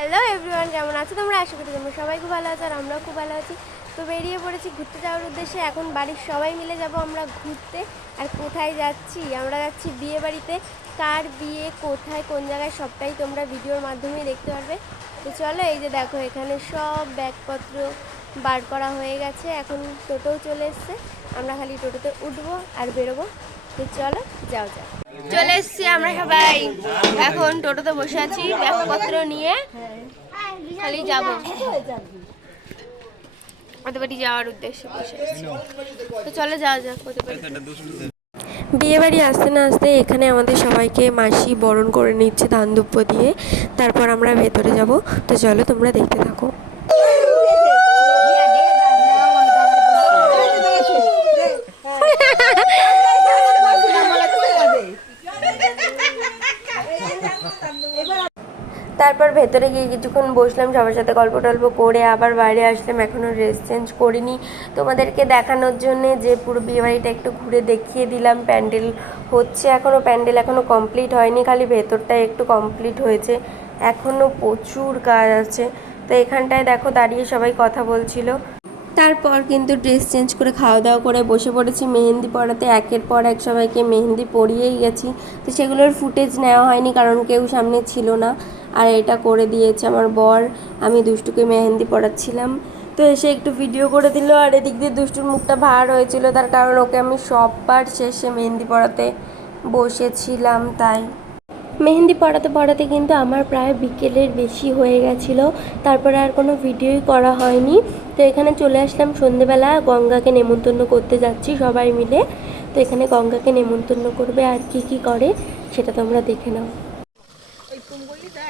Hello everyone কেমন আছো তোমরা? আশা করি তোমরা সবাই খুব ভালো আছো আর আমরাও খুব ভালো আছি। তো বেরিয়ে পড়েছি ঘুরতে যাওয়ার উদ্দেশ্যে। এখন বাড়ির সবাই মিলে যাব আমরা ঘুরতে। আর কোথায় যাচ্ছি? আমরা যাচ্ছি বিয়ে বাড়িতে কার বিয়ে, কোথায়, কোন জায়গায়, সবটাই তোমরা ভিডিওর মাধ্যমেই দেখতে পারবে। তো চলো এই যে দেখো, এখানে সব ব্যাগপত্র বার করা হয়ে গেছে। এখন টোটোও চলে এসছে। আমরা খালি টোটোতে উঠবো আর বেরোবো। তো চলো, যাও যাও। চলে এসছি আমরা সবাই। এখন টোটোতে বসে আছি ব্যাগপত্র নিয়ে। খালি যাব। ওদের বাড়ি যাওয়ার উদ্দেশ্যে বসে তো চলে যাওয়া যাক ওদের বাড়ি বিয়ে বাড়ি আসতে না আসতে এখানে আমাদের সবাইকে মাসি বরণ করে নিচ্ছে ধান দিয়ে। তারপর আমরা ভেতরে যাব। তো চলো তোমরা দেখতে থাকো। তারপর ভেতরে গিয়ে কিছুক্ষণ বসলাম, সবার সাথে গল্প টল্প করে আবার বাইরে আসলাম। এখনও ড্রেস চেঞ্জ করিনি। তোমাদেরকে দেখানোর জন্য যে পুরো বিয়েবাড়িটা একটু ঘুরে দেখিয়ে দিলাম। প্যান্ডেল হচ্ছে এখনও, প্যান্ডেল এখনও কমপ্লিট হয়নি, খালি ভেতরটা একটু কমপ্লিট হয়েছে। এখনও প্রচুর কাজ আছে। তো এখানটায় দেখো দাঁড়িয়ে সবাই কথা বলছিল। তারপর কিন্তু ড্রেস চেঞ্জ করে খাওয়া দাওয়া করে বসে পড়েছি। মেহেন্দি পড়াতে একের পর এক সবাইকে মেহেন্দি পরিয়েই গেছি। তো সেগুলোর ফুটেজ নেওয়া হয়নি, কারণ কেউ সামনে ছিল না। আর এটা করে দিয়েছে আমার বর। আমি দুষ্টুকে মেহেন্দি পড়াচ্ছিলাম তো এসে একটু ভিডিও করে দিল আর এদিক দিয়ে দুষ্টুর মুখটা ভার হয়েছিল। তার কারণ ওকে আমি সববার শেষে মেহেন্দি পড়াতে বসেছিলাম, তাই। মেহেন্দি পড়াতে পড়াতে কিন্তু আমার প্রায় বিকেলের বেশি হয়ে গেছিল। তারপরে আর কোনো ভিডিওই করা হয়নি। তো এখানে চলে আসলাম সন্ধেবেলা। গঙ্গাকে নেমন্তন্ন করতে যাচ্ছি সবাই মিলে। তো এখানে গঙ্গাকে নেমন্তন্ন করবে আর কি কি করে সেটা তোমরা দেখে নাও।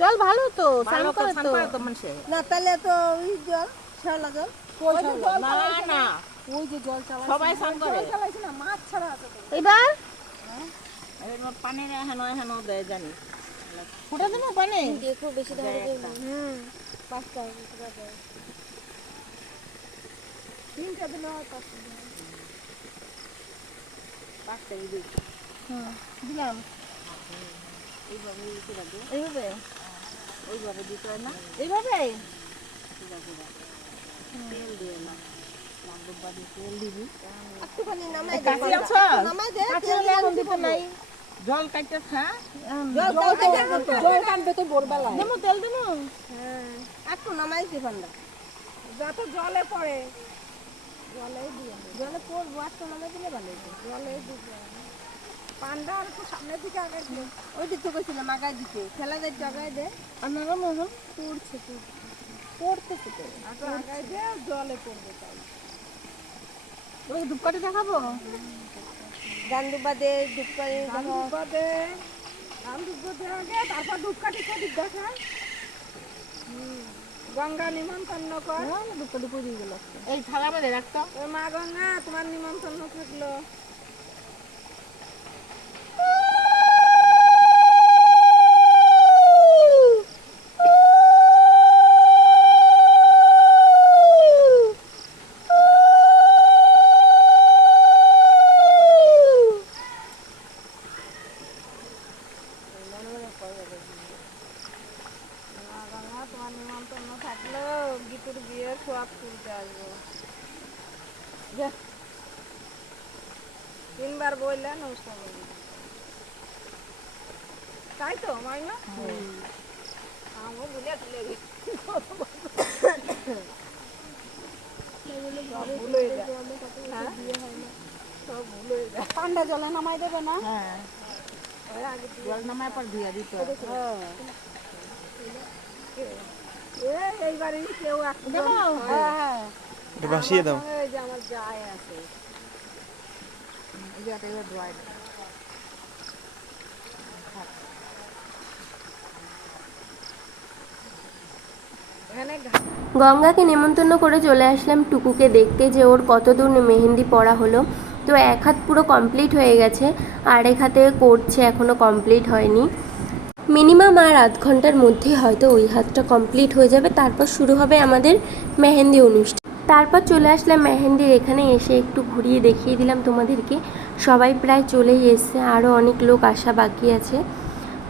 জল ভালো তো স্নান করে তো। না তাহলে তো ওই জল শ্যাওলা জল ওই যে জল না। না। ওই যে জল চালা সবাই স্নান করে। না মাছ ছাড়া আছে তো। এবার পানি হেন হেন দেয় জানি। ফুটে দেবো পানি? দেখো বেশি ধারে হুম। পাঁচটা তিনটা দিন হয় পাঁচটা। দিন পাঁচটা দিলাম। এইভাবে ওইভাবে দিতে হয় না? এইভাবে? তেল দিয়ে না। দিয়ে নাই। জল কাটতে খা জল কাটবে তো ভোরবেলা দেবো তেল দেবো? হ্যাঁ একটু নামাইছি ফান্ডা যত জলে পড়ে জলে দিয়ে জলে পড়ব একটু নামাই দিলে ভালো জলে দিবে পান্ডা আর একটু সামনের দিকে আগে দিয়ে ওই দিক থেকে ছিলাম আগায় দিকে খেলা দেয় জায়গায় দে। আপনারা পড়ছে পড়তেছে তো। আগায় দে জলে পড়বে তাই। ওই ধূপকাঠি দেখাবো? গান দুবা দে দুপাই গান দুবা দে গান দুবা দে আগে তারপর ধূপকাঠি কদিক দেখা। গঙ্গা নিমন্ত্রণ কর। ধূপকাঠি পুড়িয়ে গেল। এই থালা বেঁধে রাখতো মা গঙ্গা তোমার নিমন্ত্রণ থাকল মা গঙ্গা তোমার নিমন্ত্রণ থাকল গীতুর বিয়ে সোয়াদ আসব তিনবার বললে নমস্কার বললি। তাই তো মাইনা আমার ভুলে তুলে ঠান্ডা জলে নামাই দেবে না? হ্যাঁ। জল নামায় পর ধুয়ে দিত হ্যাঁ হ্যাঁ ভাসিয়ে দাও এই যে আমার যায় আছে এই যে একটা এবার ধোয়াই এখানে ঘা- গঙ্গাকে নেমন্তন্ন করে চলে আসলাম টুকুকে দেখতে যে ওর কত দূর মেহেন্দি পড়া হলো। তো এক হাত পুরো কমপ্লিট হয়ে গেছে আর এক হাতে করছে এখনও কমপ্লিট হয়নি। মিনিমাম আর আধ ঘণ্টার মধ্যে হয়তো ওই হাতটা কমপ্লিট হয়ে যাবে। তারপর শুরু হবে আমাদের মেহেন্দি অনুষ্ঠান। তারপর চলে আসলাম মেহেন্দির এখানে এসে একটু ঘুরিয়ে দেখিয়ে দিলাম তোমাদেরকে। সবাই প্রায় চলেই এসছে আরও অনেক লোক আসা বাকি আছে।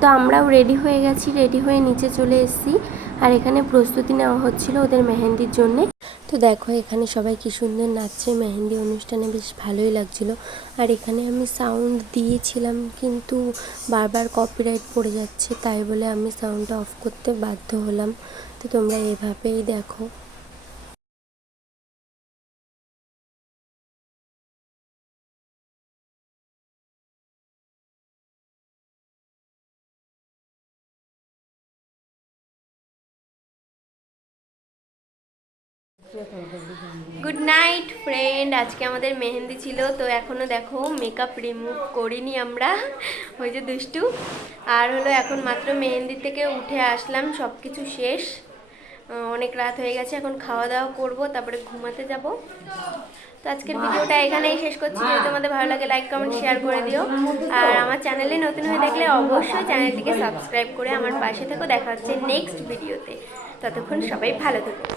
তো আমরাও রেডি হয়ে গেছি রেডি হয়ে নিচে চলে এসেছি। আর এখানে প্রস্তুতি নেওয়া হচ্ছিল ওদের মেহেন্দির জন্যে। তো দেখো, এখানে সবাই কি সুন্দর নাচছে। মেহেন্দি অনুষ্ঠানে বেশ ভালোই লাগছিল। আর এখানে আমি সাউন্ড দিয়েছিলাম, কিন্তু বারবার কপিরাইট পড়ে যাচ্ছে, তাই বলে আমি সাউন্ডটা অফ করতে বাধ্য হলাম। তো তোমরা এভাবেই দেখো। গুড নাইট ফ্রেন্ড আজকে আমাদের মেহেন্দি ছিল, তো এখনও দেখো মেকআপ রিমুভ করিনি আমরা। ওই যে দুষ্টু। আর হলো এখন মাত্র মেহেন্দি থেকে উঠে আসলাম সব কিছু শেষ অনেক রাত হয়ে গেছে, এখন খাওয়া দাওয়া করব, তারপরে ঘুমাতে যাব। তো আজকের ভিডিওটা এখানেই শেষ করছি। যদি তোমাদের ভালো লাগে লাইক কমেন্ট শেয়ার করে দিও। আর আমার চ্যানেলে নতুন হয়ে থাকলে অবশ্যই চ্যানেলটিকে সাবস্ক্রাইব করে আমার পাশে থেকো। দেখা হচ্ছে নেক্সট ভিডিওতে ততক্ষণ সবাই ভালো থেকো।